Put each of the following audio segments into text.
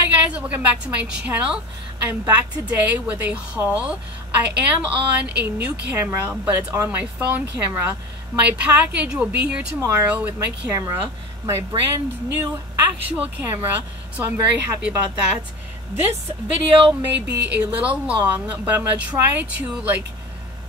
Hi guys, and welcome back to my channel. I'm back today with a haul. I am on a new camera, but it's on my phone camera. My package will be here tomorrow with my camera, my brand new actual camera, so I'm very happy about that. This video may be a little long, but I'm going to try to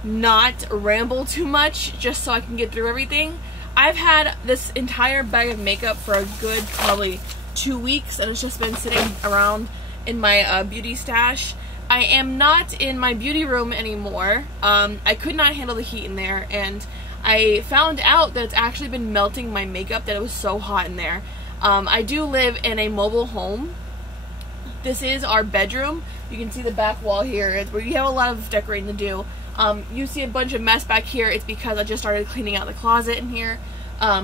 not ramble too much just so I can get through everything. I've had this entire bag of makeup for a good probably 2 weeks, and it's just been sitting around in my beauty stash. I am not in my beauty room anymore. I could not handle the heat in there, and I found out that it's actually been melting my makeup, that it was so hot in there. I do live in a mobile home. This is our bedroom. You can see the back wall here. We have a lot of decorating to do. You see a bunch of mess back here. It's because I just started cleaning out the closet in here.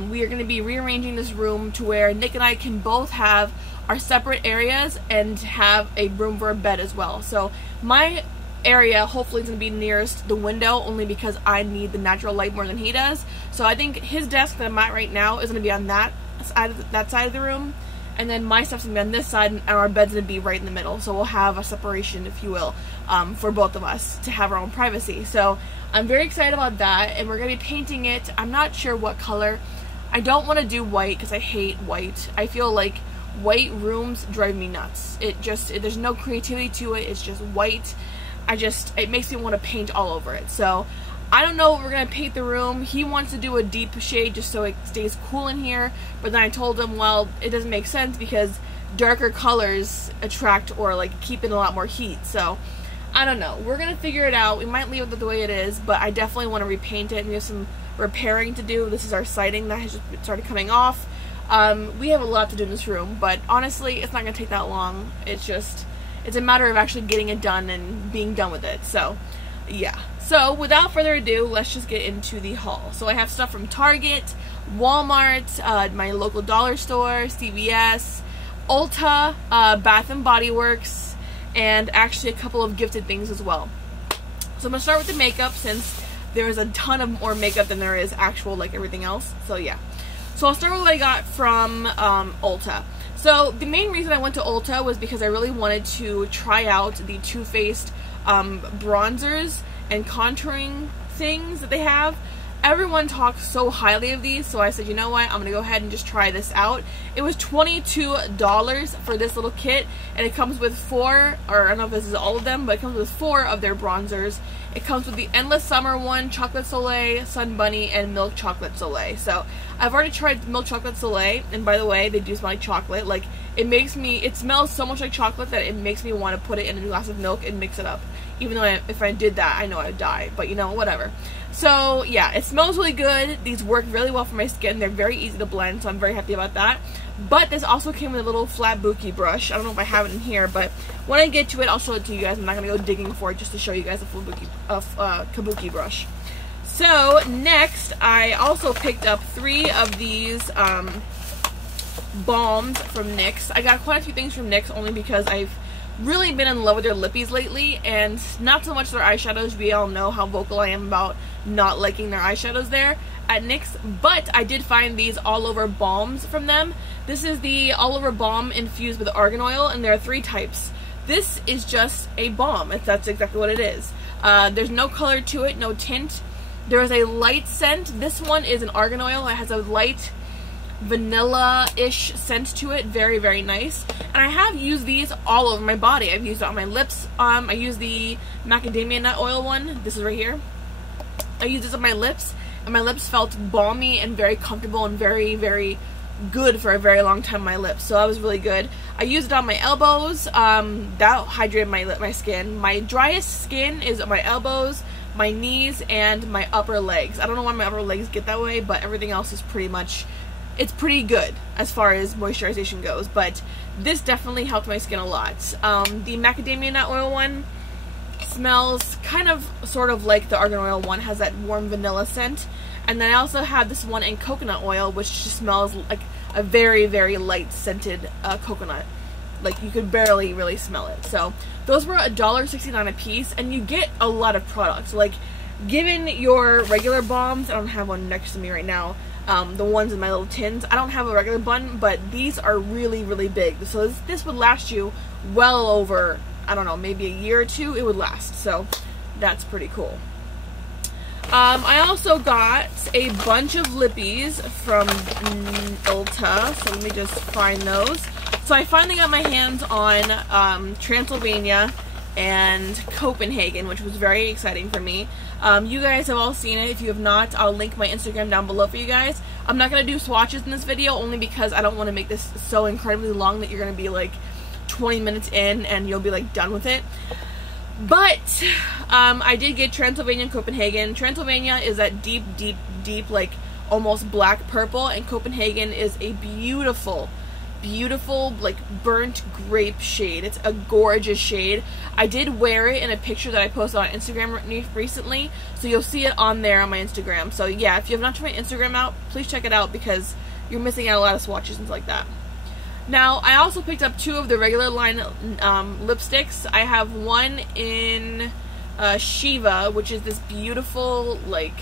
We are going to be rearranging this room to where Nick and I can both have our separate areas and have a room for a bed as well. So my area hopefully is going to be nearest the window, only because I need the natural light more than he does. So I think his desk that I'm at right now is going to be on that side of the room, and then my stuff's going to be on this side, and our bed's going to be right in the middle. So we'll have a separation, if you will, for both of us to have our own privacy. So I'm very excited about that, and we're going to be painting it. I'm not sure what color. I don't want to do white because I hate white. I feel like white rooms drive me nuts. There's no creativity to it. It's just white. It makes me want to paint all over it. So I don't know what we're going to paint the room. He wants to do a deep shade just so it stays cool in here. But then I told him, well, it doesn't make sense because darker colors attract or keep in a lot more heat. So I don't know. We're going to figure it out. We might leave it the way it is, but I definitely want to repaint it, and we have some repairing to do. This is our siding that has just started coming off. We have a lot to do in this room, but honestly, it's not going to take that long. It's a matter of actually getting it done and being done with it. So yeah. So without further ado, let's just get into the haul. So I have stuff from Target, Walmart, my local dollar store, CVS, Ulta, Bath and Body Works, and actually a couple of gifted things as well. So I'm going to start with the makeup, since there is a ton of more makeup than there is actual everything else. So yeah. So I'll start with what I got from Ulta. So the main reason I went to Ulta was because I really wanted to try out the Too Faced bronzers and contouring things that they have. Everyone talks so highly of these, so I said, you know what, I'm gonna go ahead and just try this out. It was $22 for this little kit, and it comes with 4, or I don't know if this is all of them, but it comes with 4 of their bronzers. It comes with the Endless Summer one, Chocolate Soleil, Sun Bunny, and Milk Chocolate Soleil. So I've already tried Milk Chocolate Soleil, and by the way, they do smell like chocolate. It smells so much like chocolate that it makes me want to put it in a glass of milk and mix it up. Even though if I did that, I know I'd die, but you know, whatever. So yeah, it smells really good. These work really well for my skin. They're very easy to blend, so I'm very happy about that. But this also came with a little flat buki brush. I don't know if I have it in here, but when I get to it, I'll show it to you guys. I'm not gonna go digging for it just to show you guys a full kabuki brush. So next, I also picked up 3 of these balms from NYX. I got quite a few things from NYX only because I've really been in love with their lippies lately, and not so much their eyeshadows. We all know how vocal I am about not liking their eyeshadows there at NYX, but I did find these all over balms from them. This is the all over balm infused with argan oil, and there are 3 types. This is just a balm. That's exactly what it is. There's no color to it, no tint. There is a light scent. This one is an argan oil. It has a light vanilla-ish scent to it. Very, very nice. And I have used these all over my body. I've used it on my lips. I used the macadamia nut oil one. This is right here. I used this on my lips, and my lips felt balmy and very comfortable and very, very good for a very long time on my lips. So that was really good. I used it on my elbows. That hydrated my skin. My driest skin is on my elbows, my knees, and my upper legs. I don't know why my upper legs get that way, but everything else is it's pretty good as far as moisturization goes, but this definitely helped my skin a lot. The macadamia nut oil one smells sort of like the argan oil one, has that warm vanilla scent. And then I also have this one in coconut oil, which just smells like a very, very light scented coconut. You could barely really smell it. So those were $1.69 a piece, and you get a lot of products. Given your regular balms, I don't have one next to me right now, the ones in my little tins. I don't have a regular bun, but these are really, really big. So this would last you well over, I don't know, maybe a year or two, it would last. So that's pretty cool. I also got a bunch of lippies from Ulta, so let me just find those. So I finally got my hands on Transylvania and Copenhagen, which was very exciting for me. You guys have all seen it. If you have not, I'll link my Instagram down below for you guys. I'm not going to do swatches in this video only because I don't want to make this so incredibly long that you're going to be like 20 minutes in and you'll be like done with it. But I did get Transylvania and Copenhagen. Transylvania is that deep, deep, deep, like almost black purple, and Copenhagen is a beautiful, beautiful, like burnt grape shade. It's a gorgeous shade. I did wear it in a picture that I posted on Instagram recently, so you'll see it on there on my Instagram. So yeah, if you have not checked my Instagram out, please check it out because you're missing out a lot of swatches and things like that. Now, I also picked up 2 of the regular line lipsticks. I have one in Shiva, which is this beautiful, like,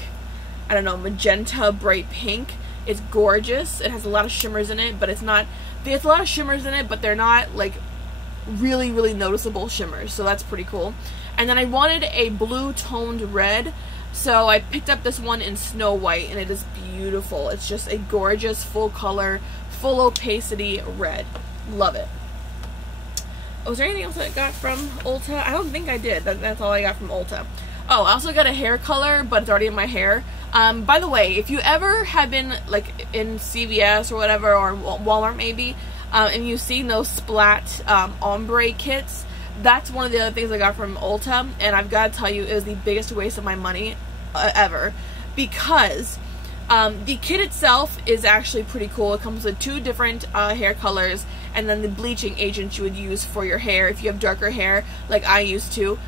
I don't know, magenta bright pink. It's gorgeous. It has a lot of shimmers in it, but it's not, there's a lot of shimmers in it, but they're not, like, really, really noticeable shimmers, so that's pretty cool. And then I wanted a blue toned red, so I picked up this one in Snow White, and it is beautiful. It's just a gorgeous, full color, full opacity red. Love it. Oh, was there anything else that I got from Ulta? I don't think I did. That's all I got from Ulta. Oh, I also got a hair color, but it's already in my hair. By the way, if you ever have been like in CVS or whatever, or Walmart maybe, and you've seen those splat ombre kits, that's one of the other things I got from Ulta, and I've got to tell you, it was the biggest waste of my money ever, because the kit itself is actually pretty cool. It comes with 2 different hair colors, and then the bleaching agent you would use for your hair. If you have darker hair, like I used to,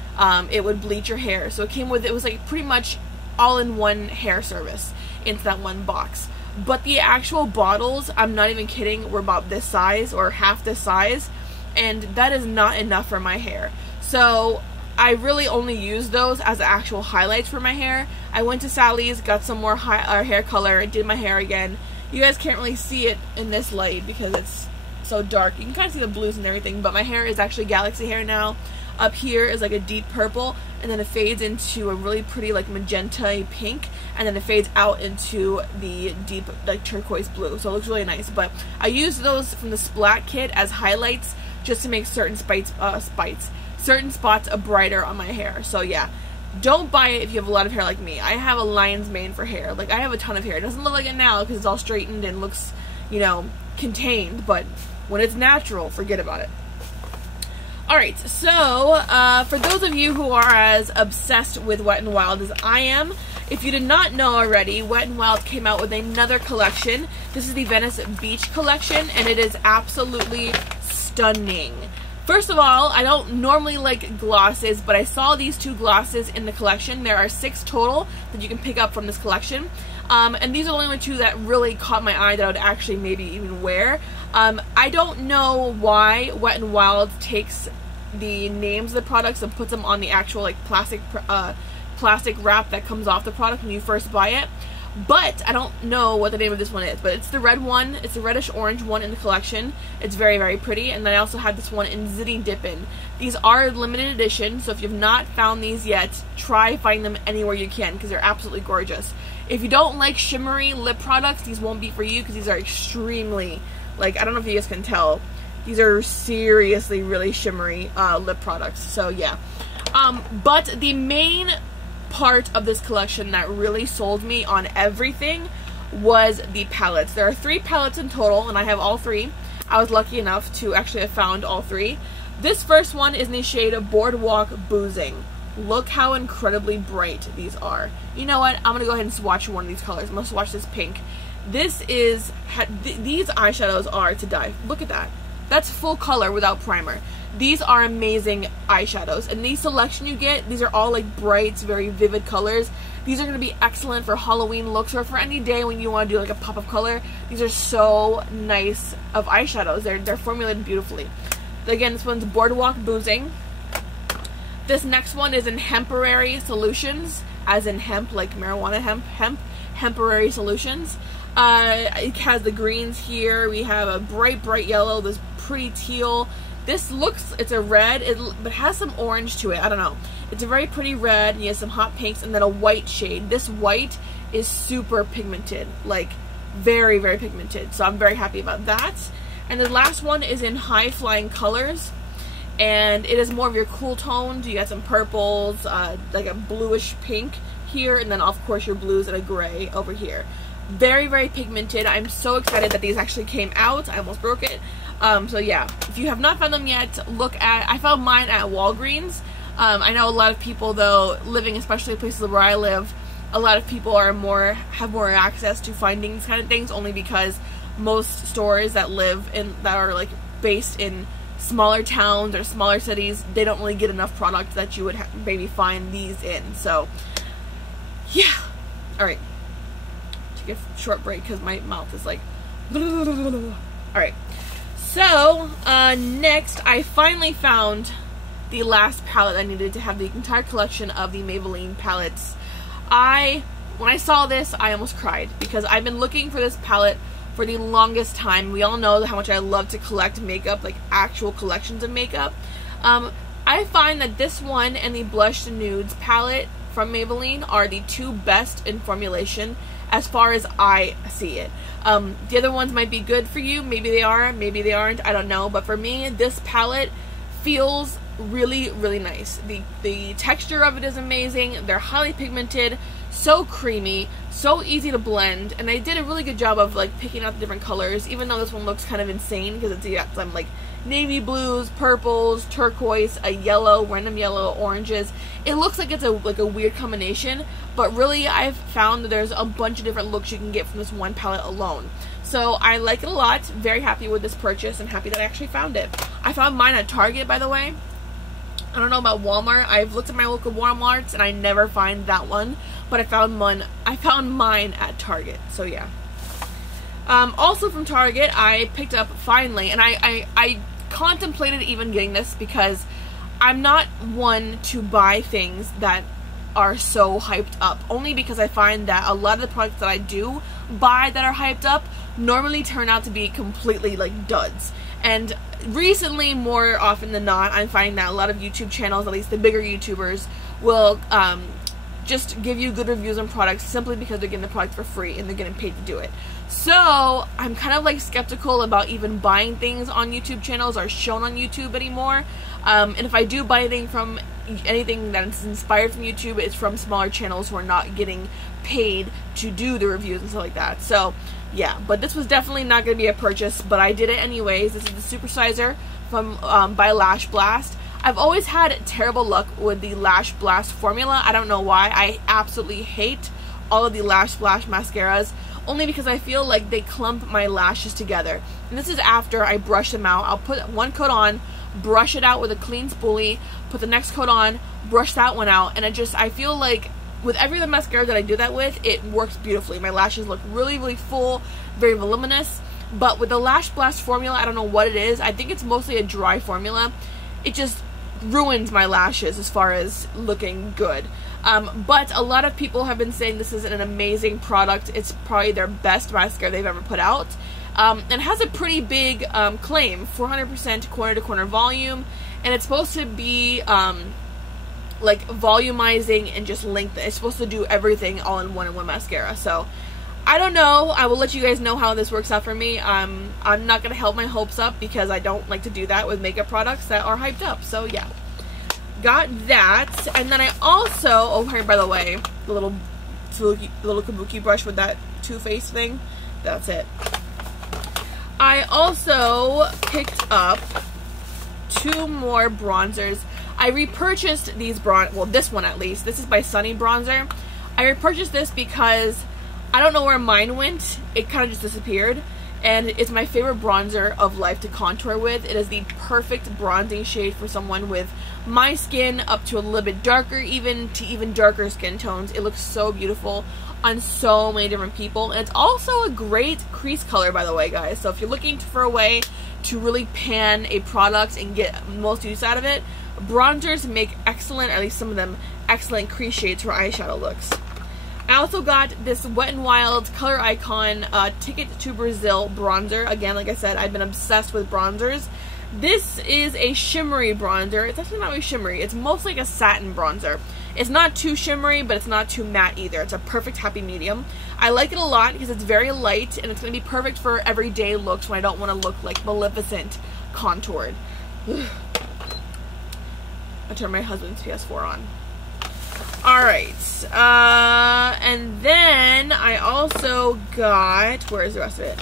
it would bleach your hair. So it was like pretty much all-in-one hair service into that one box. But the actual bottles, I'm not even kidding, were about this size or half this size, and that is not enough for my hair. So I really only use those as actual highlights for my hair. I went to Sally's, got some more hair color, did my hair again. You guys can't really see it in this light because it's so dark. You can kind of see the blues and everything, but my hair is actually galaxy hair now. Up here is like a deep purple, and then it fades into a really pretty like magenta pink, and then it fades out into the deep like turquoise blue. So it looks really nice. But I use those from the Splat kit as highlights just to make certain certain spots brighter on my hair. So yeah, don't buy it if you have a lot of hair like me. I have a lion's mane for hair. Like, I have a ton of hair. It doesn't look like it now because it's all straightened and looks, you know, contained, but when it's natural, forget about it. Alright, so for those of you who are as obsessed with Wet n Wild as I am, if you did not know already, Wet n Wild came out with another collection. This is the Venice Beach collection, and it is absolutely stunning. First of all, I don't normally like glosses, but I saw these 2 glosses in the collection. There are 6 total that you can pick up from this collection. And these are the only 2 that really caught my eye that I would actually maybe even wear. I don't know why Wet n Wild takes the names of the products and puts them on the actual like plastic wrap that comes off the product when you first buy it. But I don't know what the name of this one is, but it's the red one. It's the reddish orange one in the collection. It's very, very pretty. And then I also have this one in Zitty Dippin'. These are limited edition, so if you've not found these yet, try find them anywhere you can because they're absolutely gorgeous. If you don't like shimmery lip products, these won't be for you because these are extremely, like, I don't know if you guys can tell, these are seriously really shimmery lip products. So yeah. But the main part of this collection that really sold me on everything was the palettes. There are 3 palettes in total, and I have all 3. I was lucky enough to actually have found all 3. This first one is in the shade of Boardwalk Boozing. Look how incredibly bright these are. You know what? I'm gonna go ahead and swatch one of these colors. I'm gonna swatch this pink. This is, these eyeshadows are to die. Look at that. That's full color without primer. These are amazing eyeshadows, and these selection you get, these are all like bright, very vivid colors. These are going to be excellent for Halloween looks or for any day when you want to do like a pop of color. These are so nice of eyeshadows. They're formulated beautifully. Again, this one's Boardwalk Boozing. This next one is in Hemporary Solutions, as in hemp, like marijuana hemp, Hemporary Solutions. It has the greens here. We have a bright yellow, this pretty teal. This looks, it's a red, but it has some orange to it. I don't know. It's a very pretty red, and you have some hot pinks, and then a white shade. This white is super pigmented, like very, very pigmented. So I'm very happy about that. And the last one is in High Flying Colors, and it is more of your cool tones. You got some purples, like a bluish pink here, and then of course your blues and a gray over here. Very, very pigmented. I'm so excited that these actually came out. I almost broke it. So yeah, if you have not found them yet, look at, I found mine at Walgreens. I know a lot of people though, living especially in places where I live, a lot of people have more access to finding these kind of things, only because most stores that are like based in smaller towns or smaller cities, they don't really get enough products that you would maybe find these in. So yeah, alright, take a short break because my mouth is like alright. So, next, I finally found the last palette I needed to have the entire collection of the Maybelline palettes. When I saw this, I almost cried, because I've been looking for this palette for the longest time. We all know how much I love to collect makeup, like actual collections of makeup. I find that this one and the Blush Nudes palette from Maybelline are the two best in formulation, as far as I see it. The other ones might be good for you. Maybe they are, maybe they aren't. I don't know. But for me, this palette feels really, really nice. The texture of it is amazing. They're highly pigmented, so creamy, so easy to blend. And they did a really good job of like picking out the different colors, even though this one looks kind of insane because it's got some like navy blues, purples, turquoise, a yellow, random yellow, oranges. It looks like it's like a weird combination, but really I've found that there's a bunch of different looks you can get from this one palette alone. So I like it a lot. Very happy with this purchase. I'm happy that I actually found it. I found mine at Target, by the way. I don't know about Walmart. I've looked at my local Walmarts and I never find that one, but I found mine at Target. So yeah. Also from Target, I picked up finally, and I contemplated even getting this because I'm not one to buy things that are so hyped up, only because I find that a lot of the products that I do buy that are hyped up normally turn out to be completely like duds. And recently, more often than not, I'm finding that a lot of YouTube channels, at least the bigger YouTubers, will just give you good reviews on products simply because they're getting the product for free and they're getting paid to do it. So I'm kind of like skeptical about even buying things on YouTube channels or shown on YouTube anymore. And if I do buy anything that's inspired from YouTube, it's from smaller channels who are not getting paid to do the reviews and stuff like that. So yeah, but this was definitely not going to be a purchase, but I did it anyways. This is the Supersizer from by Lash Blast. I've always had terrible luck with the Lash Blast formula. I don't know why. I absolutely hate all of the Lash Blast mascaras, only because I feel like they clump my lashes together. And this is after I brush them out. I'll put one coat on, brush it out with a clean spoolie, put the next coat on, brush that one out, and I feel like with every other mascara that I do that with, it works beautifully. My lashes look really, really full, very voluminous. But with the Lash Blast formula, I don't know what it is. I think it's mostly a dry formula. It just ruins my lashes as far as looking good. But a lot of people have been saying this is an amazing product. It's probably their best mascara they've ever put out. And has a pretty big claim, 400% corner-to-corner volume, and it's supposed to be like volumizing and just lengthen. It's supposed to do everything all in one mascara. So I don't know. I will let you guys know how this works out for me. I'm not gonna help my hopes up because I don't like to do that with makeup products that are hyped up. So yeah, got that. And then I also, oh here, by the way, the little kabuki brush with that Too Faced thing. That's it. I also picked up 2 more bronzers. I repurchased these this one at least. This is by Sunny Bronzer. I repurchased this because I don't know where mine went. It kind of just disappeared. And it's my favorite bronzer of life to contour with. It is the perfect bronzing shade for someone with my skin up to a little bit darker, even darker skin tones. It looks so beautiful on so many different people. And it's also a great crease color, by the way, guys. So if you're looking for a way to really pan a product and get most use out of it, bronzers make excellent, or at least some of them, excellent crease shades for eyeshadow looks. I also got this Wet n Wild Color Icon Ticket to Brazil bronzer. Again, like I said, I've been obsessed with bronzers. This is a shimmery bronzer. It's actually not really shimmery. It's mostly like a satin bronzer. It's not too shimmery, but it's not too matte either. It's a perfect happy medium. I like it a lot because it's very light, and it's going to be perfect for everyday looks when I don't want to look like Maleficent contoured. I turned my husband's PS4 on. Alright, and then I also got, where's the rest of it?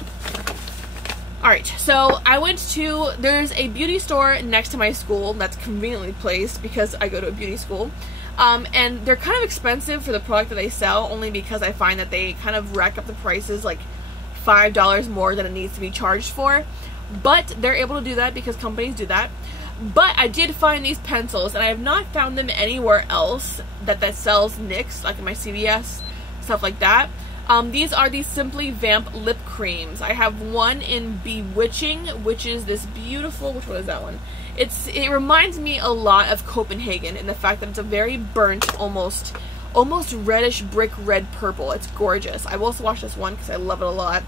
Alright, so I went to, there's a beauty store next to my school that's conveniently placed because I go to a beauty school. And they're kind of expensive for the product that they sell, only because I find that they kind of rack up the prices like $5 more than it needs to be charged for. But they're able to do that because companies do that. But I did find these pencils, and I have not found them anywhere else that sells NYX, like in my CVS, stuff like that. These are the Simply Vamp lip creams. I have one in Bewitching, which is this beautiful, which one is that one? It reminds me a lot of Copenhagen in the fact that it's a very burnt, almost reddish brick red purple. It's gorgeous. I've also watched this one because I love it a lot.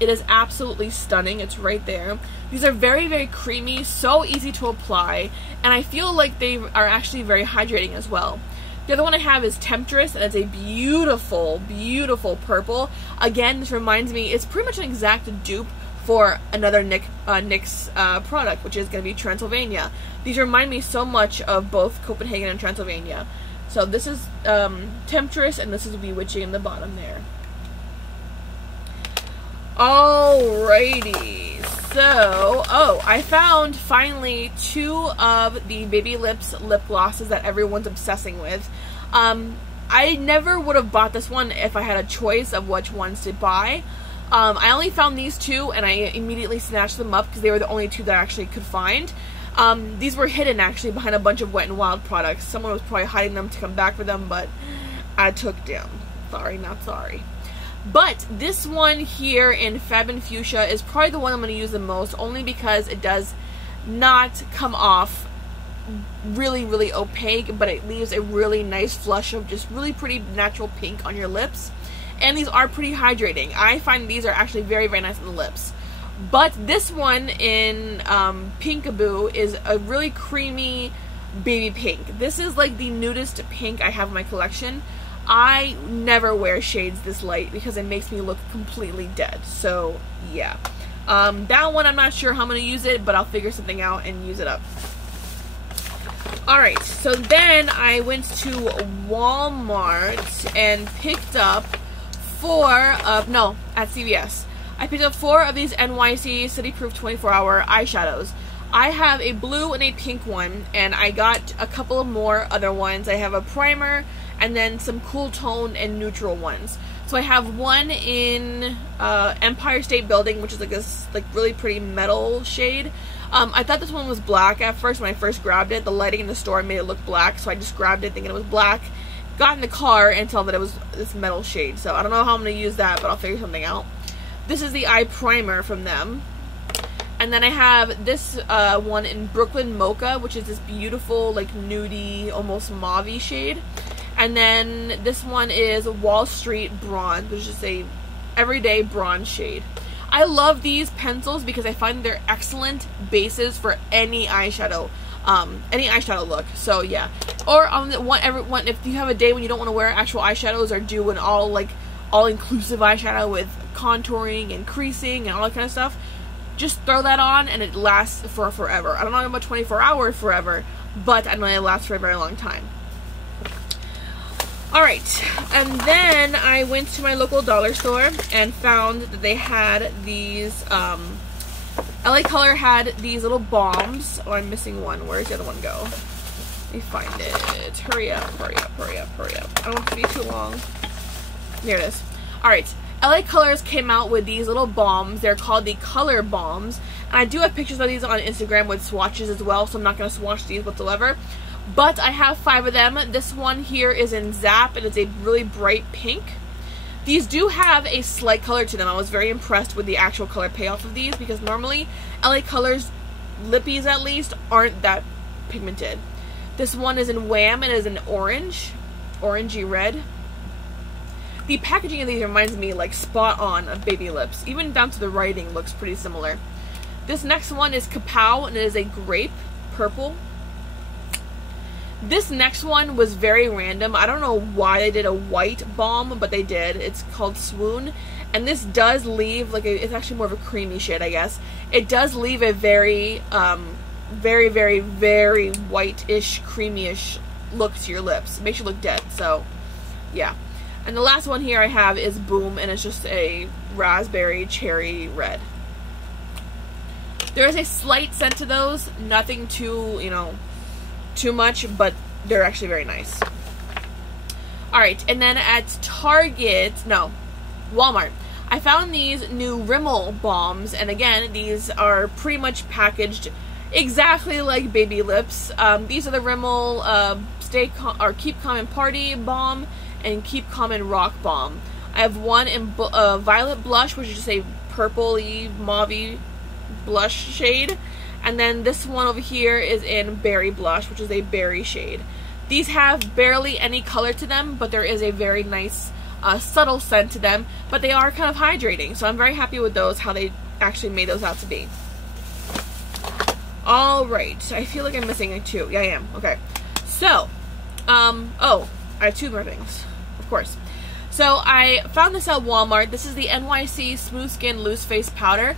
It is absolutely stunning. It's right there. These are very, very creamy, so easy to apply, and I feel like they are actually very hydrating as well. The other one I have is Temptress, and it's a beautiful, beautiful purple. Again, this reminds me, it's pretty much an exact dupe for another NYX product, which is going to be Transylvania. These remind me so much of both Copenhagen and Transylvania. So this is Temptress, and this is Bewitching in the bottom there. Alrighty, so, I found finally 2 of the Baby Lips lip glosses that everyone's obsessing with. I never would have bought this one if I had a choice of which ones to buy. I only found these 2, and I immediately snatched them up because they were the only 2 that I actually could find. These were hidden actually behind a bunch of Wet n Wild products. Someone was probably hiding them to come back for them, but I took them. Sorry, not sorry. But this one here in Fab and Fuchsia is probably the one I'm going to use the most, only because it does not come off really, really opaque, but it leaves a really nice flush of just really pretty natural pink on your lips. And these are pretty hydrating. I find these are actually very, very nice on the lips. But this one in Pinkaboo is a really creamy baby pink. This is like the nudist pink I have in my collection. I never wear shades this light because it makes me look completely dead. So, yeah. That one, I'm not sure how I'm going to use it, but I'll figure something out and use it up. Alright, so then I went to Walmart and picked up 4 of, no, at CVS. I picked up 4 of these NYC City Proof 24-hour eyeshadows. I have a blue and a pink one, and I got a couple of more other ones. I have a primer, and then some cool tone and neutral ones. So I have one in Empire State Building, which is like this really pretty metal shade. I thought this one was black at first when I first grabbed it. The lighting in the store made it look black, so I just grabbed it thinking it was black. Got in the car and saw that it was this metal shade. So I don't know how I'm going to use that, but I'll figure something out. This is the eye primer from them. And then I have this one in Brooklyn Mocha, which is this beautiful, like, nudie, almost mauve-y shade. And then this one is Wall Street Bronze, which is a everyday bronze shade. I love these pencils because I find they're excellent bases for any eyeshadow look. So yeah. Or if you have a day when you don't want to wear actual eyeshadows or do an all-inclusive eyeshadow with contouring and creasing and all that kind of stuff, just throw that on and it lasts for forever. I don't know about 24 hours forever, but I know it lasts for a very long time. Alright, and then I went to my local dollar store and found that they had these, LA Color had these little balms. Oh, I'm missing one. Where's the other one go? Let me find it. Hurry up, hurry up, hurry up, hurry up. I don't want it to be too long. Here it is. Alright, LA Colors came out with these little balms. They're called the Color Balms. And I do have pictures of these on Instagram with swatches as well, so I'm not going to swatch these whatsoever. But I have 5 of them. This one here is in Zap, and it's a really bright pink. These do have a slight color to them. I was very impressed with the actual color payoff of these because normally LA Colors lippies at least aren't that pigmented. This one is in Wham and is in orange, orangey red. The packaging of these reminds me like spot on of baby lips. Even down to the writing looks pretty similar. This next one is Kapow, and it is a grape purple. This next one was very random. I don't know why they did a white balm, but they did. It's called Swoon, and this does leave like it's actually more of a creamy shade, I guess. It does leave a very, very white-ish, creamy-ish look to your lips. It makes you look dead. So, yeah. And the last one here I have is Boom, and it's just a raspberry cherry red. There is a slight scent to those, nothing too, too much, but they're actually very nice. Alright, and then at Walmart, I found these new Rimmel balms, and again, these are pretty much packaged exactly like baby lips. These are the Rimmel Keep Calm and Party Balm and Keep Calm and Rock Balm. I have one in Violet Blush, which is just a purpley, mauve blush shade. And then this one over here is in Berry Blush, which is a berry shade. These have barely any color to them, but there is a very nice subtle scent to them. But they are kind of hydrating, so I'm very happy with those, how they actually made those out to be. Alright, I feel like I'm missing like two. Yeah, I am. Okay. So, oh, I have two more things, of course. So I found this at Walmart. This is the NYC Smooth Skin Loose Face Powder.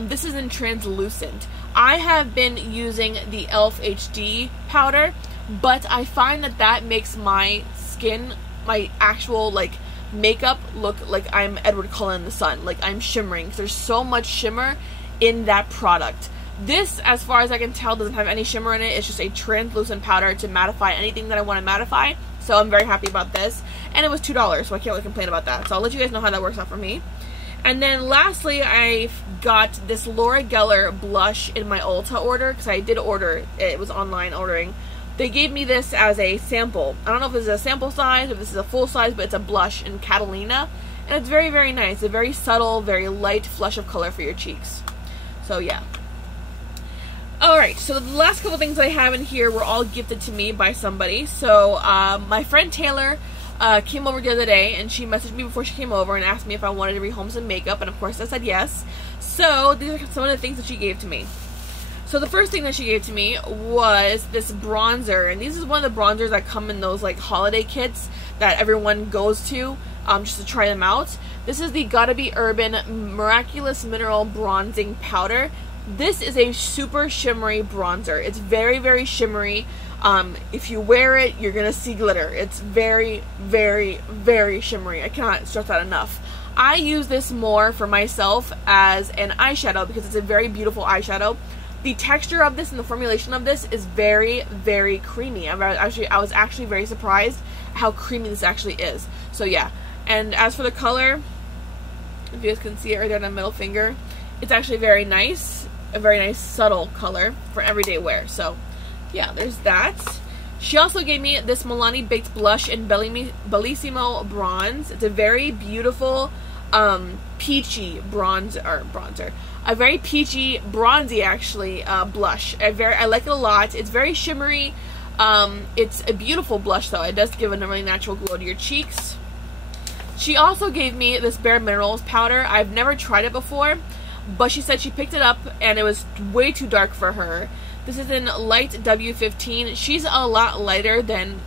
This is in translucent. I have been using the e.l.f. HD powder, but I find that that makes my skin, my actual like makeup, look like I'm Edward Cullen in the sun. Like I'm shimmering, because there's so much shimmer in that product. This, as far as I can tell, doesn't have any shimmer in it. It's just a translucent powder to mattify anything that I want to mattify. So I'm very happy about this. And it was $2, so I can't really complain about that. So I'll let you guys know how that works out for me. And then lastly, I got this Laura Geller blush in my Ulta order, because I did order, it was online ordering. They gave me this as a sample. I don't know if this is a sample size or if this is a full size, but it's a blush in Catalina. And it's very, very nice. A very subtle, very light flush of color for your cheeks. So yeah. Alright, so the last couple things I have in here were all gifted to me by somebody. So my friend Taylor came over the other day, and she messaged me before she came over and asked me if I wanted to rehome some makeup, and of course I said yes. So these are some of the things that she gave to me. So the first thing that she gave to me was this bronzer, and this is one of the bronzers that come in those like holiday kits that everyone goes to just to try them out. This is the Gotta Be Urban Miraculous Mineral Bronzing Powder. This is a super shimmery bronzer. It's very, very shimmery. If you wear it, you're gonna see glitter. It's very, very, very shimmery. I cannot stress that enough. I use this more for myself as an eyeshadow because it's a very beautiful eyeshadow. The texture of this and the formulation of this is very, very creamy. I was actually very surprised how creamy this actually is. So yeah. And as for the color, if you guys can see it right there on the middle finger, it's actually very nice. A very nice subtle color for everyday wear. So yeah, there's that. She also gave me this Milani Baked Blush in Bellissimo Bronze. It's a very beautiful peachy bronzer. A very peachy, bronzy actually blush. I like it a lot. It's very shimmery. It's a beautiful blush though. It does give a really natural glow to your cheeks. She also gave me this Bare Minerals powder. I've never tried it before, but she said she picked it up and it was way too dark for her. This is in Light W15. She's a lot lighter than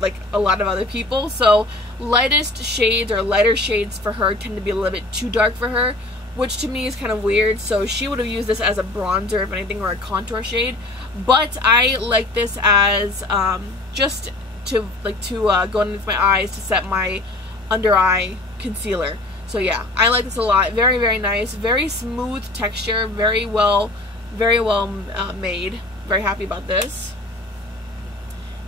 like a lot of other people, so lightest shades or lighter shades for her tend to be a little bit too dark for her, which to me is kind of weird. So she would have used this as a bronzer if anything, or a contour shade, but I like this as just to go underneath my eyes to set my under eye concealer. So yeah, I like this a lot. Very, very nice. Very smooth texture. Very well made. Very happy about this.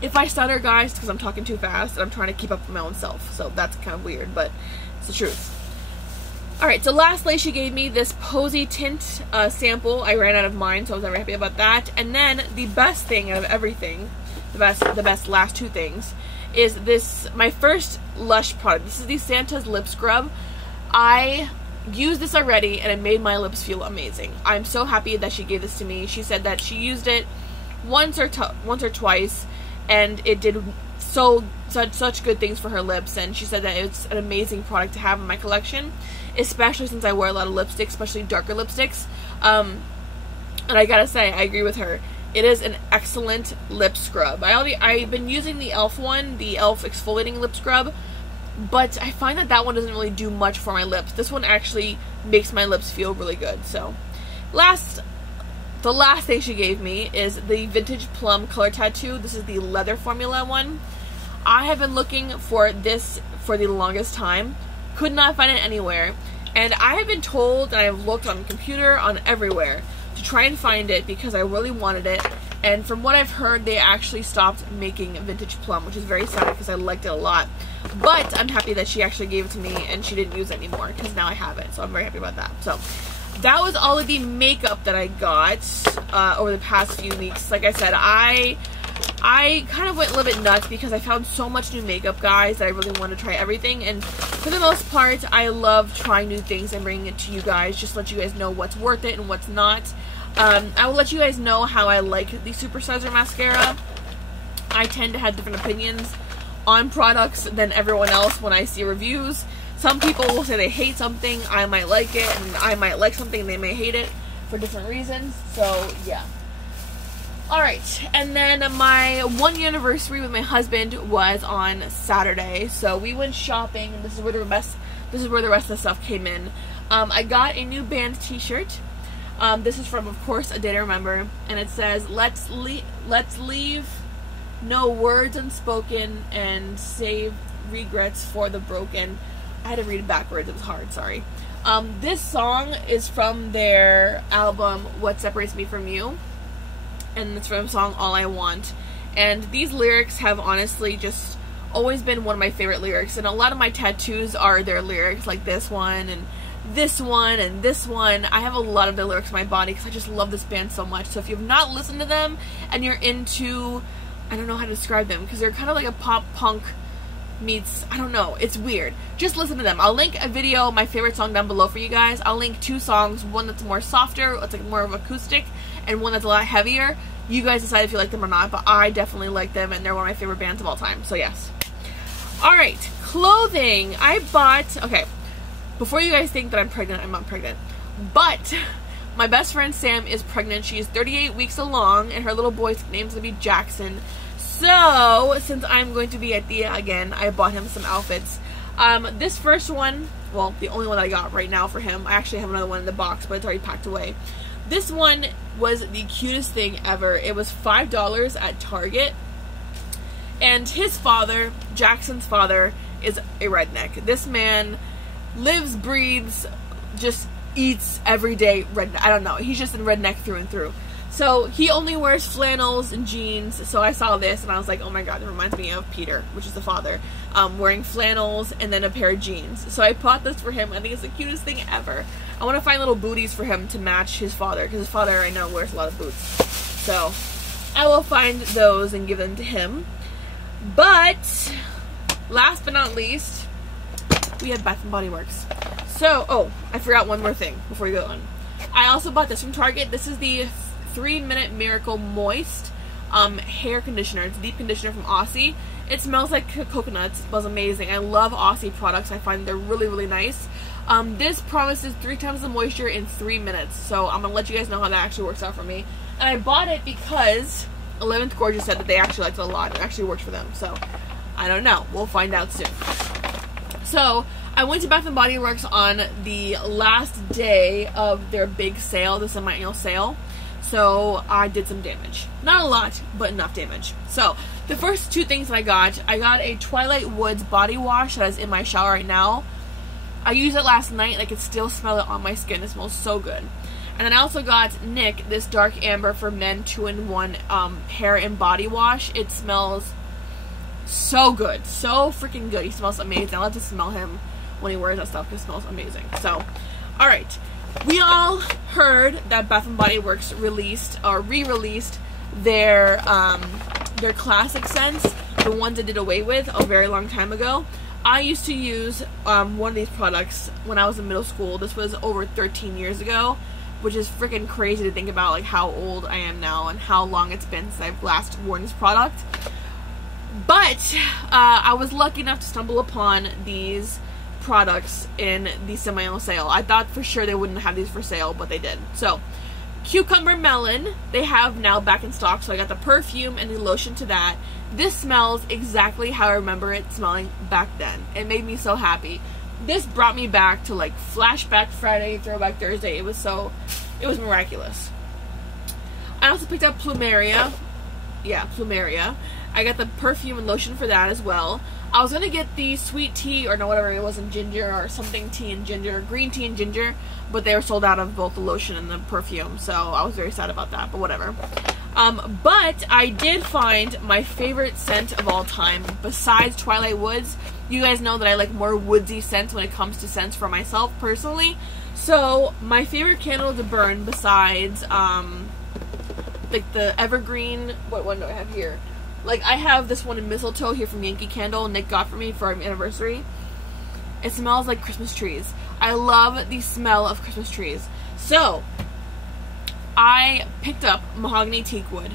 If I stutter, guys, because I'm talking too fast and I'm trying to keep up with my own self. So that's kind of weird, but it's the truth. Alright, so lastly, she gave me this Posy Tint sample. I ran out of mine, so I was very happy about that. And then the best thing out of everything, the best last two things, is this, my first Lush product. This is the Santa's Lip Scrub. I used this already and it made my lips feel amazing. I'm so happy that she gave this to me. She said that she used it once or twice and it did such good things for her lips, and she said that it's an amazing product to have in my collection, especially since I wear a lot of lipsticks, especially darker lipsticks. And I gotta say, I agree with her. It is an excellent lip scrub. I've been using the e.l.f. one, the e.l.f. exfoliating lip scrub, but I find that one doesn't really do much for my lips. This one actually makes my lips feel really good. So, the last thing she gave me is the Vintage Plum Color Tattoo. This is the leather formula one. I have been looking for this for the longest time. Could not find it anywhere. And I have been told, and I have looked on the computer, on everywhere, to try and find it because I really wanted it. And from what I've heard, they actually stopped making Vintage Plum, which is very sad because I liked it a lot. But I'm happy that she actually gave it to me and she didn't use it anymore because now I have it. So I'm very happy about that. So that was all of the makeup that I got over the past few weeks. Like I said, I kind of went a little bit nuts because I found so much new makeup, guys, that I really wanted to try everything. And for the most part, I love trying new things and bringing it to you guys, just to let you guys know what's worth it and what's not. I will let you guys know how I like the Supersizer mascara. I tend to have different opinions on products than everyone else when I see reviews. Some people will say they hate something, I might like it, and I might like something, they may hate it for different reasons. So, yeah. Alright, and then my 1 year anniversary with my husband was on Saturday, so we went shopping, and this is where the rest of the stuff came in. I got a new band t-shirt. This is from, of course, A Day to Remember, and it says, let's leave no words unspoken and save regrets for the broken. I had to read it backwards, it was hard, sorry. This song is from their album, What Separates Me From You, and it's from the song All I Want. And these lyrics have honestly just always been one of my favorite lyrics, and a lot of my tattoos are their lyrics, like this one, and this one, and this one. I have a lot of their lyrics in my body because I just love this band so much. So if you have not listened to them, and you're into, I don't know how to describe them, because they're kind of like a pop punk meets, I don't know, it's weird. Just listen to them. I'll link a video, my favorite song, down below for you guys. I'll link 2 songs, one that's more softer, it's like more of acoustic, and one that's a lot heavier. You guys decide if you like them or not, but I definitely like them, and they're one of my favorite bands of all time, so yes. Alright, clothing. I bought, okay, before you guys think that I'm pregnant, I'm not pregnant, but my best friend Sam is pregnant. She is 38 weeks along, and her little boy's name's gonna be Jackson. So, since I'm going to be at Thea again, I bought him some outfits. This first one, well, the only one that I got right now for him, I actually have another one in the box, but it's already packed away. This one was the cutest thing ever. It was $5 at Target, and his father, Jackson's father, is a redneck. This man lives, breathes, just eats every day redneck. I don't know, he's just a redneck through and through. So he only wears flannels and jeans. So I saw this and I was like, oh my god, it reminds me of Peter, which is the father, wearing flannels and then a pair of jeans. So I bought this for him. I think it's the cutest thing ever. I want to find little booties for him to match his father, because his father, I know, wears a lot of boots. So I will find those and give them to him. But last but not least, we have Bath & Body Works. So, oh, I forgot one more thing before we go on. I also bought this from Target. This is the 3-Minute Miracle Moist hair conditioner. It's a deep conditioner from Aussie. It smells like coconuts. It smells amazing. I love Aussie products. I find they're really, really nice. This promises 3 times the moisture in 3 minutes. So I'm going to let you guys know how that actually works out for me. And I bought it because 11th Gorgeous said that they actually liked it a lot. It actually works for them. So I don't know. We'll find out soon. So I went to Bath & Body Works on the last day of their big sale, the semi-annual sale. So I did some damage. Not a lot, but enough damage. So the first 2 things that I got a Twilight Woods body wash that is in my shower right now. I used it last night and I could still smell it on my skin. It smells so good. And then I also got Nick, this Dark Amber for Men 2-in-1 hair and body wash. It smells so good. So freaking good. He smells amazing. I love to smell him when he wears that stuff because it smells amazing. So, alright. We all heard that Bath & Body Works released, or re-released, their classic scents, the ones they did away with a very long time ago. I used to use one of these products when I was in middle school. This was over 13 years ago, which is freaking crazy to think about, like how old I am now and how long it's been since I've last worn this product. But I was lucky enough to stumble upon these products in the semi-annual sale. I thought for sure they wouldn't have these for sale, but they did. So, Cucumber Melon, they have now back in stock, so I got the perfume and the lotion to that. This smells exactly how I remember it smelling back then. It made me so happy. This brought me back to like Flashback Friday, Throwback Thursday. It was miraculous. I also picked up Plumeria. Yeah, Plumeria. I got the perfume and lotion for that as well. I was gonna get the sweet tea, or no, whatever it was, in ginger, or something tea and ginger, green tea and ginger, but they were sold out of both the lotion and the perfume, so I was very sad about that, but whatever. But I did find my favorite scent of all time, besides Twilight Woods. You guys know that I like more woodsy scents when it comes to scents for myself, personally. So, my favorite candle to burn, besides, like the evergreen, what one do I have here? Like, I have this one in mistletoe here from Yankee Candle, Nick got for me for our anniversary. It smells like Christmas trees. I love the smell of Christmas trees. So, I picked up Mahogany Teakwood.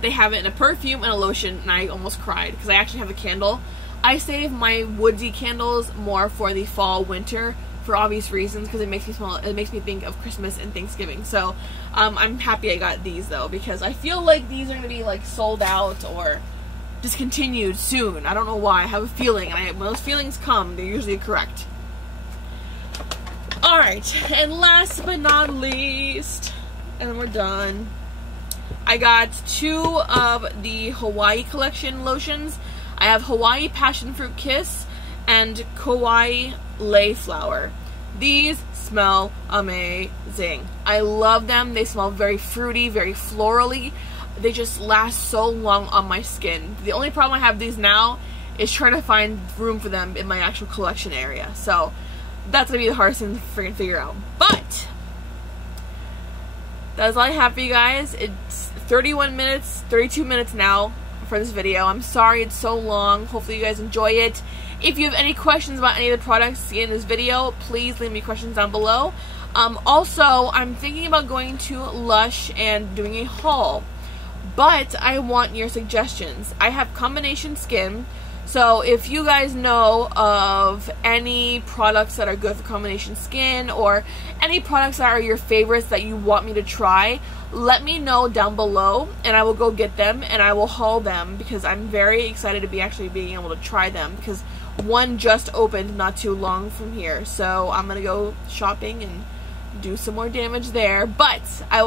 They have it in a perfume and a lotion, and I almost cried, because I actually have a candle. I save my woodsy candles more for the fall, winter, for obvious reasons, because it makes me think of Christmas and Thanksgiving. So I'm happy I got these though, because I feel like these are going to be like sold out or discontinued soon. I don't know why. I have a feeling, and when those feelings come, they're usually correct. Alright, and last but not least, and then we're done, I got 2 of the Hawaii collection lotions. I have Hawaii Passion Fruit Kiss and Kauai Lei Flower. These smell amazing. I love them. They smell very fruity, very florally. They just last so long on my skin. The only problem I have with these now is trying to find room for them in my actual collection area. So that's gonna be the hardest thing to freaking figure out. But that's all I have for you guys. It's 31 minutes, 32 minutes now for this video. I'm sorry it's so long. Hopefully you guys enjoy it. If you have any questions about any of the products in this video, please leave me questions down below. Also, I'm thinking about going to Lush and doing a haul, but I want your suggestions. I have combination skin, so if you guys know of any products that are good for combination skin, or any products that are your favorites that you want me to try, let me know down below, and I will go get them and I will haul them, because I'm very excited to be actually being able to try them, because one just opened not too long from here, so I'm gonna go shopping and do some more damage there. But I will